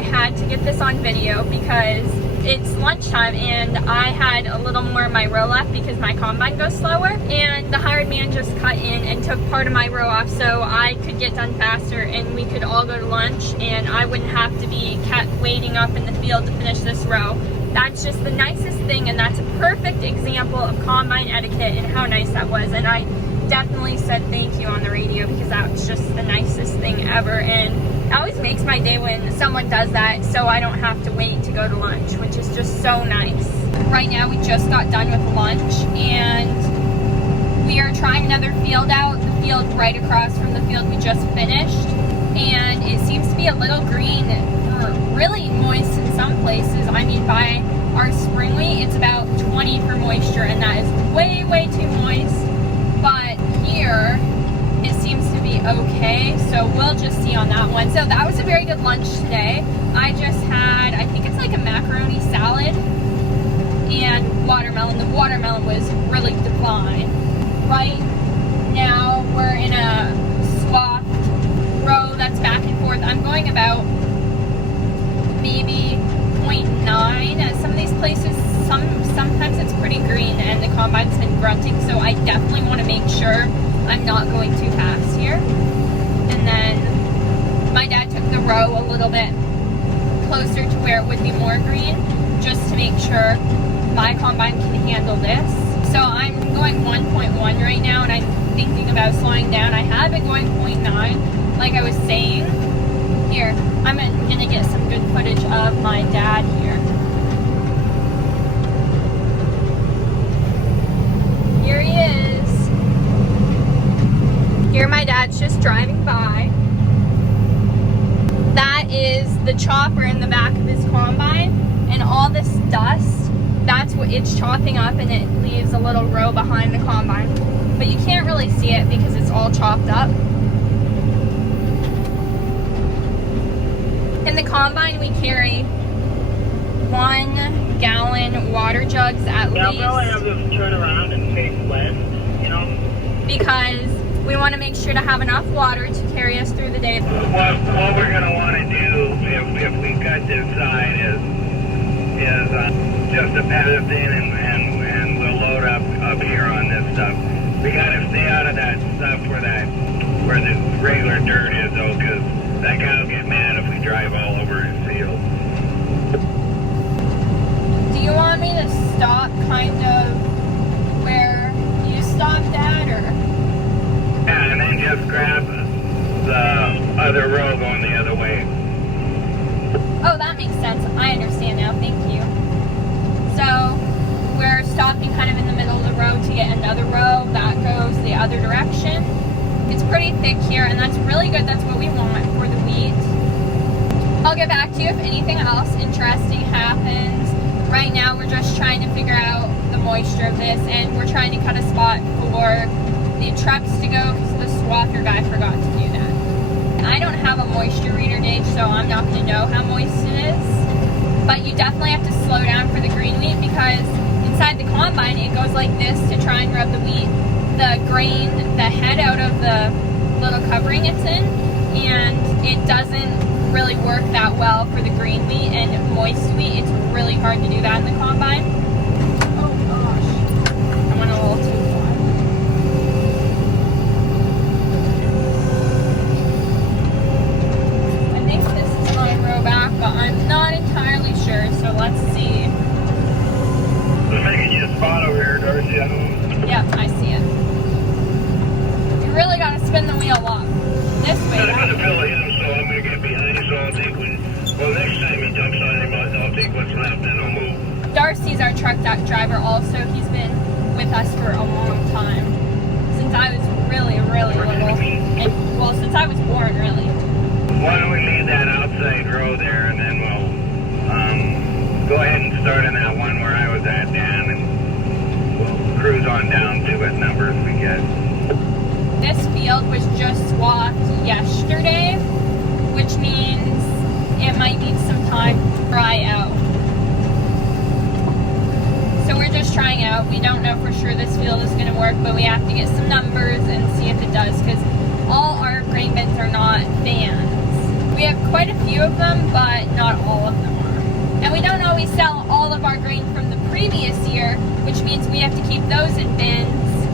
had to get this on video because it's lunchtime and I had a little more of my row left because my combine goes slower, and the hired man just cut in and took part of my row off so I could get done faster and we could all go to lunch and I wouldn't have to be kept waiting up in the field to finish this row. That's just the nicest thing, and that's a perfect example of combine etiquette and how nice that was. And I definitely said thank you on the radio because that was just the nicest thing ever, and it always makes my day when someone does that so I don't have to wait to go to lunch, which is just so nice. Right now we just got done with lunch and we are trying another field out, the field right across from the field we just finished, and it seems to be a little green or really moist in some places. I mean, by our spring wheat it's about 20 for moisture, and that is way too moist, but here it seems to be okay, so we'll just see on that one. So that was a very good lunch today. I just had, I think it's like a macaroni salad and watermelon. The watermelon was really divine. Right now we're in a swath row that's back and forth. I'm going about maybe 0.9 at some of these places. Sometimes it's pretty green and the combine's been grunting, so I definitely want to make sure I'm not going too fast here. And then my dad took the row a little bit closer to where it would be more green, just to make sure my combine can handle this. So I'm going 1.1 right now, and I'm thinking about slowing down. I have been going 0.9 like I was saying. Here, I'm gonna get some good footage of my dad here. Here he is. Here my dad's just driving by. That is the chopper in the back of his combine, and all this dust, that's what it's chopping up, and it leaves a little row behind the combine. But you can't really see it because it's all chopped up. In the combine we carry 1 gallon water jugs at least. Yeah, I'll have this turn around and face west, you know. Because we want to make sure to have enough water to carry us through the day. What we're going to want to do if we cut this side is just a pad thin and we'll load up here on this stuff. We got to stay out of that stuff where the regular dirt is, though, because that guy will get mad if we drive all over his field. Do you want me to stop kind of where you stopped at, or? Yeah, and then just grab the other row going the other way. Oh, that makes sense. I understand now. Thank you. So we're stopping kind of in the middle of the road to get another row that goes the other direction. It's pretty thick here, and that's really good. That's what we want for the wheat. I'll get back to you if anything else interesting happens. Right now we're just trying to figure out the moisture of this, and we're trying to cut a spot for the trucks to go because the swather guy forgot to do that. I don't have a moisture reader gauge, so I'm not going to know how moist it is. But you definitely have to slow down for the green wheat, because inside the combine it goes like this to try and rub the wheat, the grain, the head out of the little covering it's in, and it doesn't really work that well for the green wheat and moist wheat. It's really hard to do that in the combine. Oh gosh, I went a little too far. I think this is my row back, but I'm not entirely sure, so let's see. Looks like you just spot over here, Darcy. Yep, I see it. You really got to spin the wheel up. This way. I'm going to fill him, so I'm going to get behind you, so I'll take next time he jumps on him, I'll take what's left and I'll move. Darcy's our truck driver also. He's been with us for a long time. Since I was really little. And, well, since I was born, really. Why don't we leave that outside row there, and then we'll go ahead and start on that one where I was at, Dan, and we'll cruise on down to what numbers we get. This field was just swathed yesterday, which means it might need some time to dry out. So we're just trying out. We don't know for sure this field is going to work, but we have to get some numbers and see if it does, because all our grain bins are not fans. We have quite a few of them, but not all of them are. And we don't always sell all of our grain from the previous year, which means we have to keep those in bins,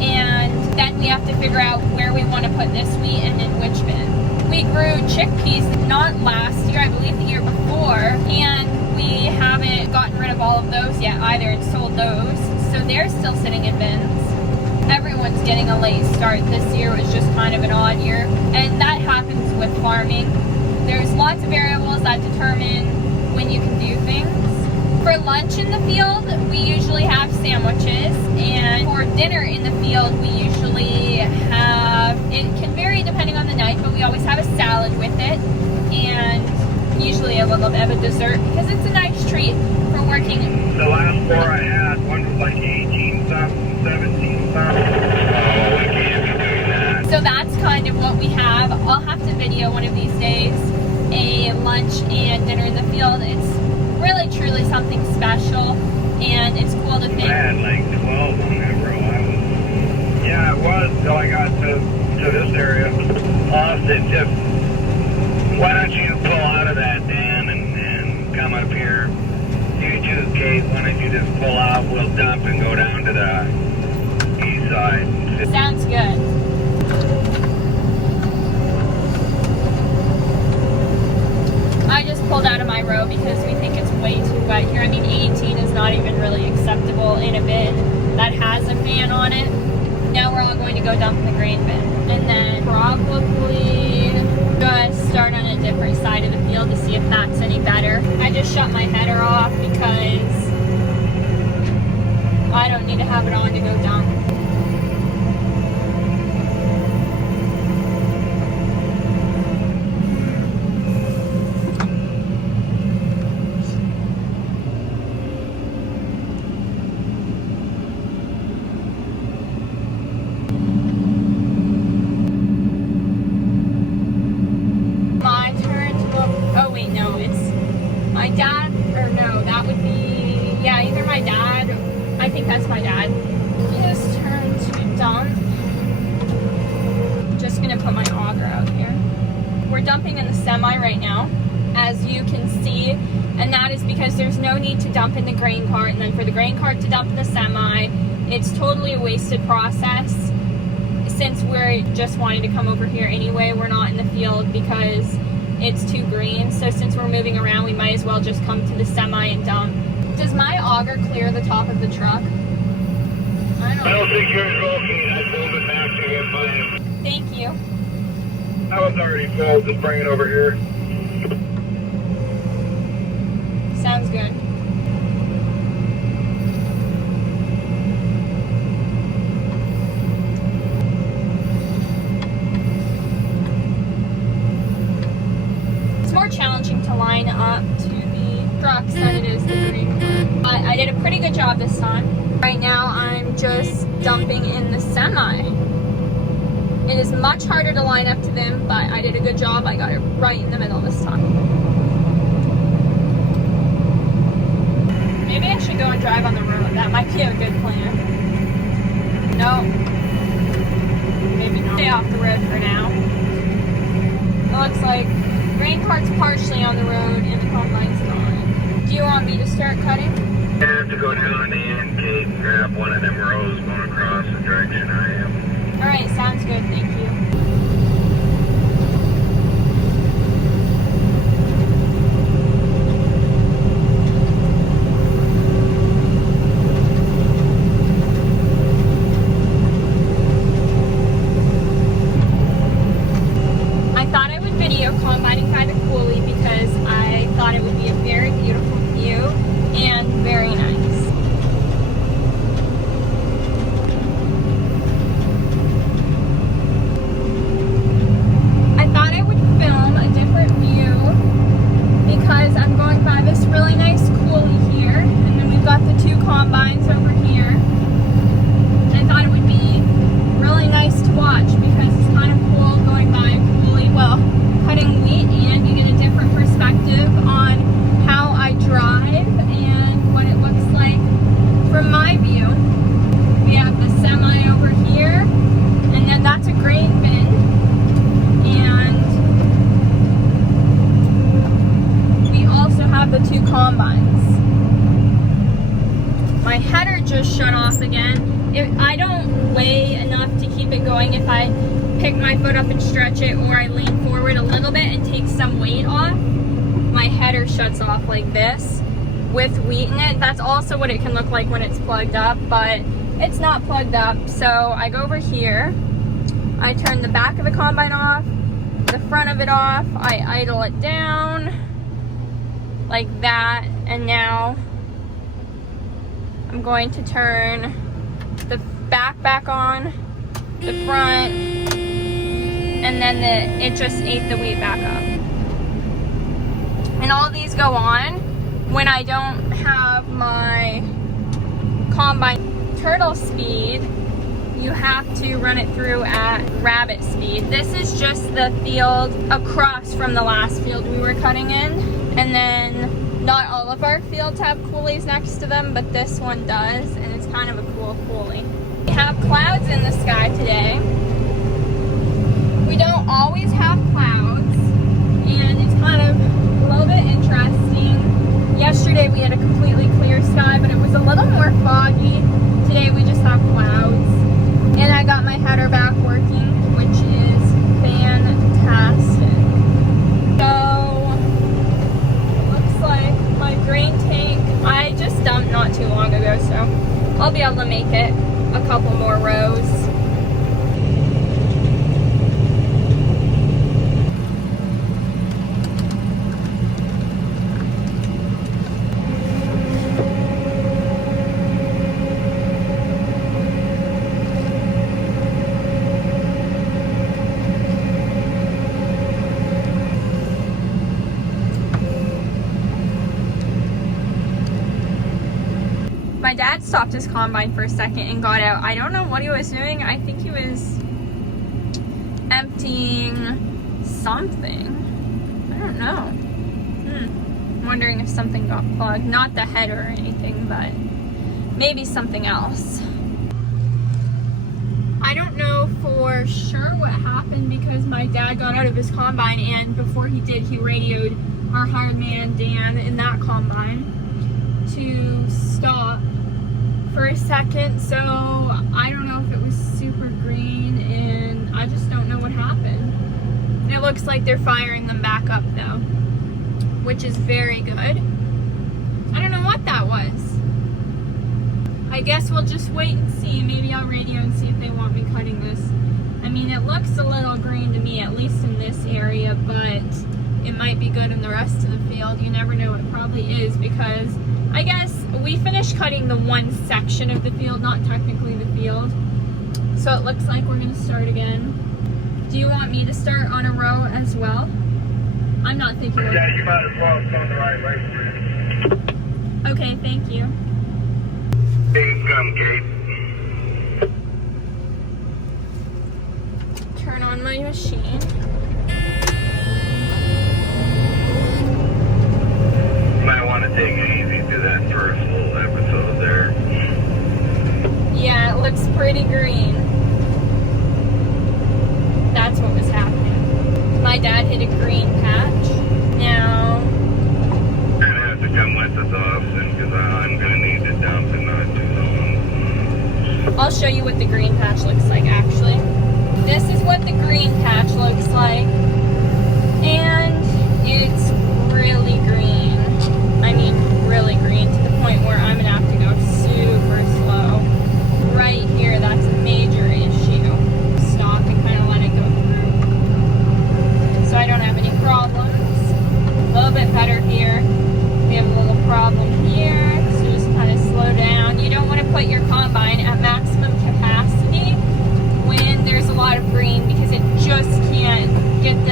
and then we have to figure out where we want to put this wheat and in which bin. We grew chickpeas not last year, I believe the year before, and we haven't gotten rid of all of those yet either and sold those, so they're still sitting in bins. Everyone's getting a late start this year. It was just kind of an odd year, and that happens with farming. There's lots of variables that determine when you can do things. For lunch in the field, we usually have sandwiches, and for dinner in the field, we usually have, it can vary depending on the night, but we always have a salad with it, and usually a little bit of a dessert, because it's a nice treat for working. The last 4 I had, one was like 18 something, 17 something. Oh, we can't be doing that. So that's kind of what we have. I'll have to video one of these days a lunch and dinner in the field. It's really truly something special, and it's cool to think. I had like 12 on that row. Yeah, it was until I got to this area. Austin, just why don't you pull out of that, Dan, and come up here? You too, Kate, why don't you just pull out? We'll dump and go down to the east side. Sounds good. I just pulled out of my row because we think it's way too wet here. I mean, 18 is not even really acceptable in a bin that has a fan on it. Now we're all going to go dump in the grain bin, and then probably just start on a different side of the field to see if that's any better. I just shut my header off because I don't need to have it on to go dump. That's my dad. His turn to dump. Just gonna put my auger out here. We're dumping in the semi right now, as you can see, and that is because there's no need to dump in the grain cart, and then for the grain cart to dump in the semi, it's totally a wasted process. Since we're just wanting to come over here anyway, we're not in the field because it's too green. So since we're moving around, we might as well just come to the semi and dump. Does my auger clear the top of the truck? I don't think yours will, Kate. I pulled it back to get mine. Thank you. I was already full. Just bring it over here. Sounds good. It's more challenging to line up to the trucks than it is the green one. But I did a pretty good job this time. Right now I'm just dumping in the semi. It is much harder to line up to them, but I did a good job. I got it right in the middle this time. Maybe I should go and drive on the road. That might be a good plan. No. Maybe not. Stay off the road for now. It looks like grain cart's partially on the road and the combine's not. Do you want me to start cutting? I have to go down the end, Kate, and grab one of them rows going across the direction I am. Alright, sounds good, thank you. I thought I would video combining by the coulee because I thought it would be a very beautiful view and very nice. Combines over here. I thought it would be really nice to watch because it's kind of cool going by a coulee while cutting wheat, and you get a different perspective on how I drive and what it looks like. combines. My header just shut off again. I don't weigh enough to keep it going. If I pick my foot up and stretch it, or I lean forward a little bit and take some weight off, my header shuts off like this with wheat in it. That's also what it can look like when it's plugged up, but it's not plugged up. So I go over here, I turn the back of the combine off, the front of it off, I idle it down like that, and now I'm going to turn the back on, the front, and then it just ate the wheat back up. And all these go on when I don't have my combine turtle speed. You have to run it through at rabbit speed. This is just the field across from the last field we were cutting in. And then not all of our fields have coulees next to them, but this one does, and it's kind of a cool coulee. We have clouds in the sky today. We don't always have clouds, and it's kind of a little bit interesting. Yesterday we had a completely clear sky, but it was a little more foggy. Today we just have clouds. And I got my header back working, which is fantastic. So, it looks like my grain tank, I just dumped not too long ago, so I'll be able to make it a couple more rows. My dad stopped his combine for a second and got out. I don't know what he was doing. I think he was emptying something. I don't know. I'm wondering if something got plugged. Not the header or anything, but maybe something else. I don't know for sure what happened because my dad got out of his combine, and before he did, he radioed our hired man, Dan, in that combine to stop for a second. So I don't know if it was super green, and I just don't know what happened. It looks like they're firing them back up though, which is very good. I don't know what that was. I guess we'll just wait and see. Maybe I'll radio and see if they want me cutting this. I mean, it looks a little green to me, at least in this area, but it might be good in the rest of the field. You never know. It probably is, because I guess we finished cutting the one section of the field, not technically the field. So it looks like we're gonna start again. Do you want me to start on a row as well? I'm not thinking. Yeah, you might as well. It's on the right way. Okay, thank you. Here you come, Kate. Turn on my machine. You might want to take it easy through that first little episode there. Yeah, it looks pretty green. That's what was happening. My dad hit a green patch. Now, You're going to have to come with us often, because I'm going to need to dump in not too long. I'll show you what the green patch looks like actually. This is what the green patch looks like. And it's really green. I mean, really green, to the point where I'm going to have to go super slow. Right here, that's a major issue. Stop and kind of let it go through. So I don't have any problems. A little bit better here. We have a little problem here, so just kind of slow down. You don't want to put your combine at maximum capacity when there's a lot of green, because it just can't get the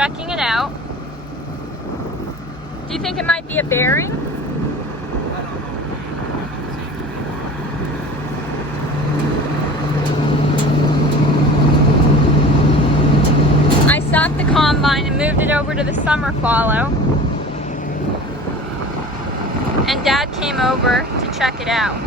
checking it out. Do you think it might be a bearing? I stopped the combine and moved it over to the summer fallow. And Dad came over to check it out.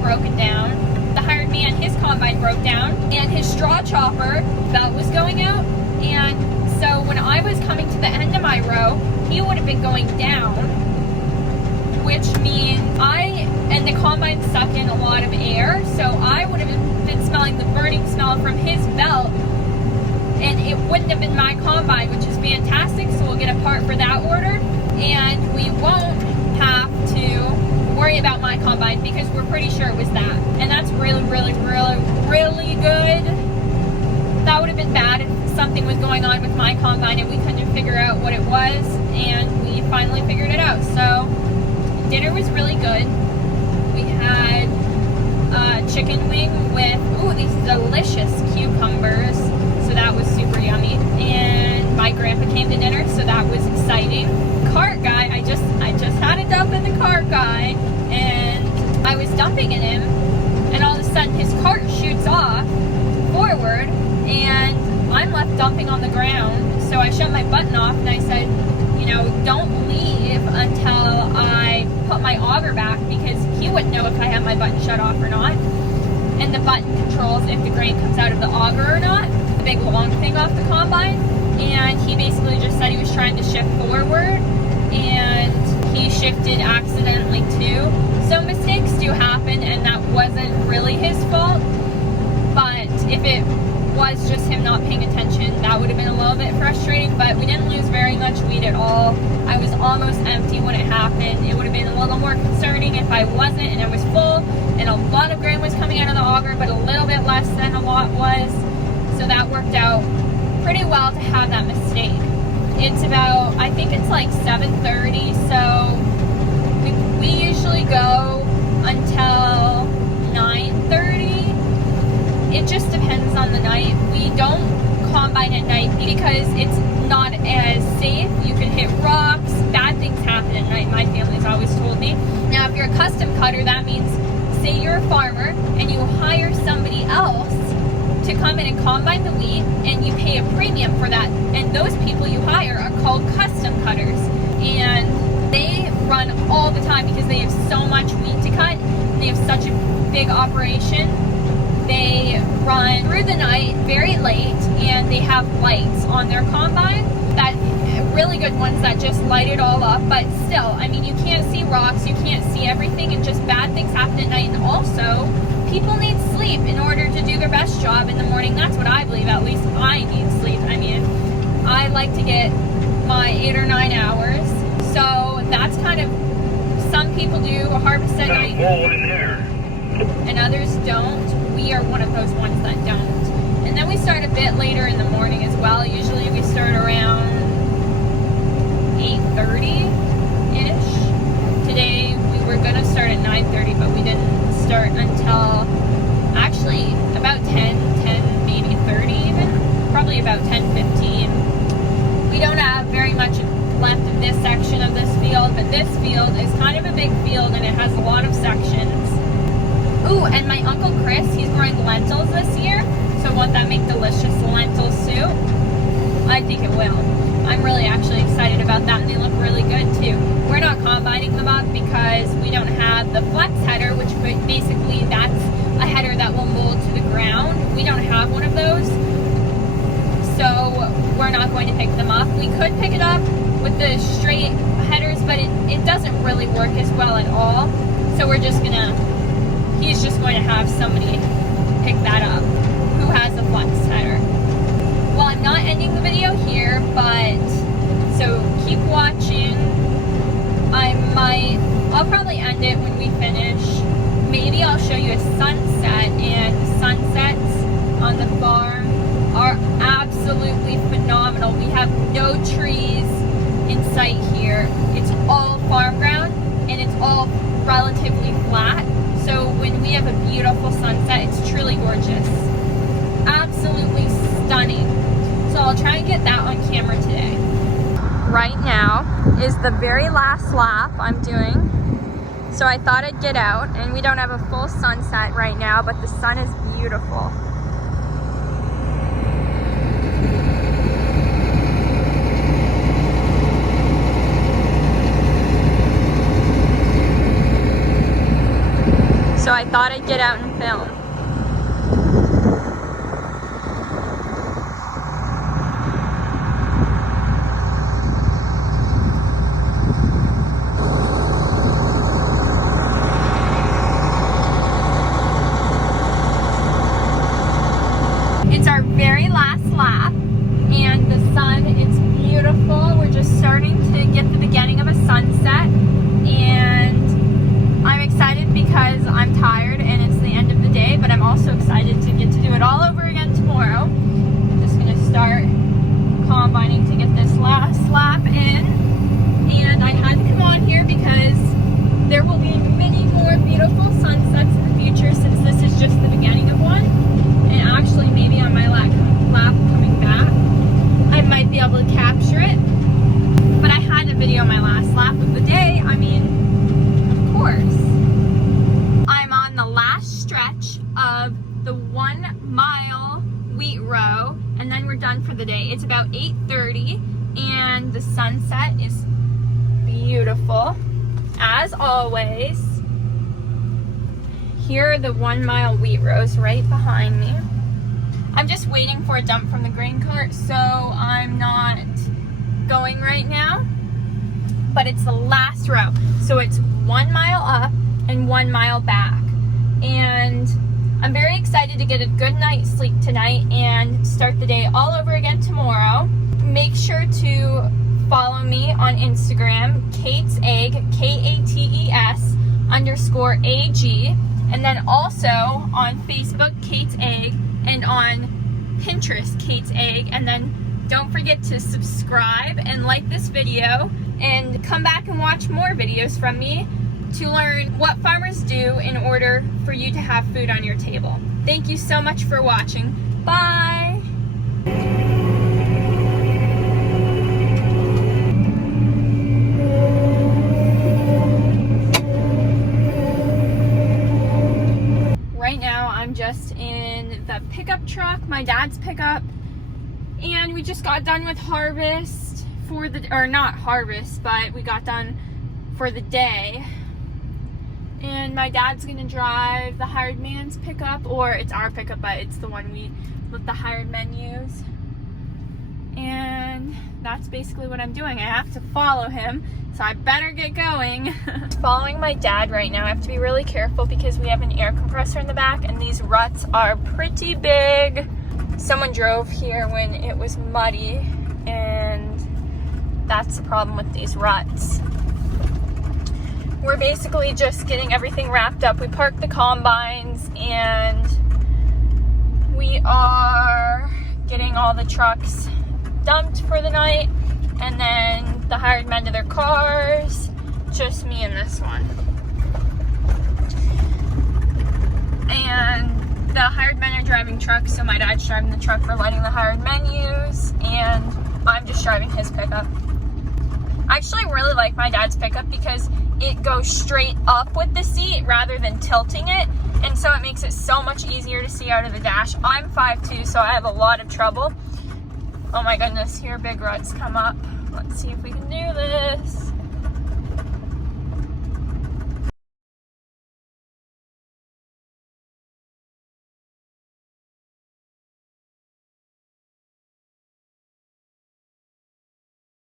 Broken down. The hired man, his combine broke down, and his straw chopper belt was going out. And so when I was coming to the end of my row, he would have been going down, which means and the combine suck in a lot of air, so I would have been smelling the burning smell from his belt, and it wouldn't have been my combine, which is fantastic. So we'll get a part for that order, and we won't have to worry about my combine because we're pretty sure it was that. And that's really, really, really, really good. That would have been bad if something was going on with my combine and we couldn't figure out what it was, and we finally figured it out. So dinner was really good. We had chicken wing with these delicious cucumbers, so that was super yummy. And my grandpa came to dinner, so that was exciting. Cart guy, I just had a dump in the cart guy, and I was dumping in him, and all of a sudden his cart shoots off forward, and I'm left dumping on the ground. So I shut my button off, and I said, don't leave until I put my auger back, because he wouldn't know if I had my button shut off or not. And the button controls if the grain comes out of the auger or not, the big long thing off the combine. And he basically just said he was trying to shift forward, and he shifted accidentally too. So mistakes do happen, and that wasn't really his fault. But if it was just him not paying attention, that would have been a little bit frustrating. But we didn't lose very much wheat at all. I was almost empty when it happened. It would have been a little more concerning if I wasn't and it was full and a lot of grain was coming out of the auger, but a little bit less than a lot was. So that worked out pretty well to have that mistake. It's about, I think it's like 7:30, so we usually go until 9:30. It just depends on the night. We don't combine at night because it's not as safe. You can hit rocks, bad things happen at night, my family's always told me. Now if you're a custom cutter, that means, say you're a farmer and you hire somebody else to come in and combine the wheat, and you pay a premium for that, and those people you hire are called custom cutters, and they run all the time because they have so much wheat to cut, and they have such a big operation. They run through the night very late, and they have lights on their combine, that really good ones that just light it all up. But still, I mean, you can't see rocks, you can't see everything, and just bad things happen at night. And also, people need sleep in order to do their best job in the morning. That's what I believe. At least I need sleep. I mean, I like to get my 8 or 9 hours. So that's kind of, some people do a harvest at night, and others don't. We are one of those ones that don't. And then we start a bit later in the morning as well. Usually we start around 8:30-ish. Today we were going to start at 9:30, but we didn't start until actually about 10, maybe 30 even. Probably about 10:15. We don't have very much left of this section of this field, but this field is kind of a big field, and it has a lot of sections. Ooh, and my Uncle Chris, he's growing lentils this year, so won't that make delicious lentil soup? I think it will. I'm really actually excited about that, and they look really good too. We're not combining them up because we don't have the flex header, which basically that's a header that will mold to the ground. We don't have one of those, so we're not going to pick them up. We could pick it up with the straight headers, but it doesn't really work as well at all. So we're just gonna, he's just going to have somebody pick that up who has a flex tire. Well, I'm not ending the video here, but so keep watching. I'll probably end it when we finish. Maybe I'll show you a sunset, and the sunsets on the farm are absolutely phenomenal. We have no trees in sight here. It's all farm ground and it's all relatively flat. So when we have a beautiful sunset, it's truly gorgeous. Absolutely stunning. So I'll try and get that on camera today. Right now is the very last lap I'm doing. So I thought I'd get out, and we don't have a full sunset right now, but the sun is beautiful. So I thought I'd get out and film. It's our very last lap, and the sun, it's beautiful. We're just starting to get the beginning of a sunset, and I'm excited because I'm tired and it's the end of the day, but I'm also excited to get to do it all over again tomorrow. I'm just going to start combining to get this last lap in, and I had to come on here because there will be many more beautiful sunsets in the future, since this is just the beginning of one. And actually, maybe on my lap coming back, I might be able to capture it. But I had to video my last lap of the day. I mean, of course. I'm on the last stretch of the 1 mile wheat row, and then we're done for the day. It's about 8:30, and the sunset is beautiful, as always. Here are the 1 mile wheat rows right behind me. I'm just waiting for a dump from the grain cart, so I'm not going right now. But it's the last row. So it's 1 mile up and 1 mile back. And I'm very excited to get a good night's sleep tonight and start the day all over again tomorrow. Make sure to follow me on Instagram, Kate's Egg, KATES_AG. And then also on Facebook, Kate's Egg, and on Pinterest, Kate's Egg. And then don't forget to subscribe and like this video, and come back and watch more videos from me to learn what farmers do in order for you to have food on your table. Thank you so much for watching. Bye! Right now I'm just in the pickup truck, my dad's pickup, and we just got done with harvest for the, or not harvest, but we got done for the day. And my dad's gonna drive the hired man's pickup, or it's our pickup, but it's the one we let the hired men use. And that's basically what I'm doing. I have to follow him, so I better get going. Following my dad right now, I have to be really careful because we have an air compressor in the back, and these ruts are pretty big. Someone drove here when it was muddy, and that's the problem with these ruts. We're basically just getting everything wrapped up. We parked the combines, and we are getting all the trucks dumped for the night, and then the hired men to their cars. Just me in this one. And the hired men are driving trucks, so my dad's driving the truck for letting the hired men use, and I'm just driving his pickup. I actually really like my dad's pickup because it goes straight up with the seat rather than tilting it, and so it makes it so much easier to see out of the dash. I'm 5'2", so I have a lot of trouble. Oh my goodness, here big ruts come up. Let's see if we can do this.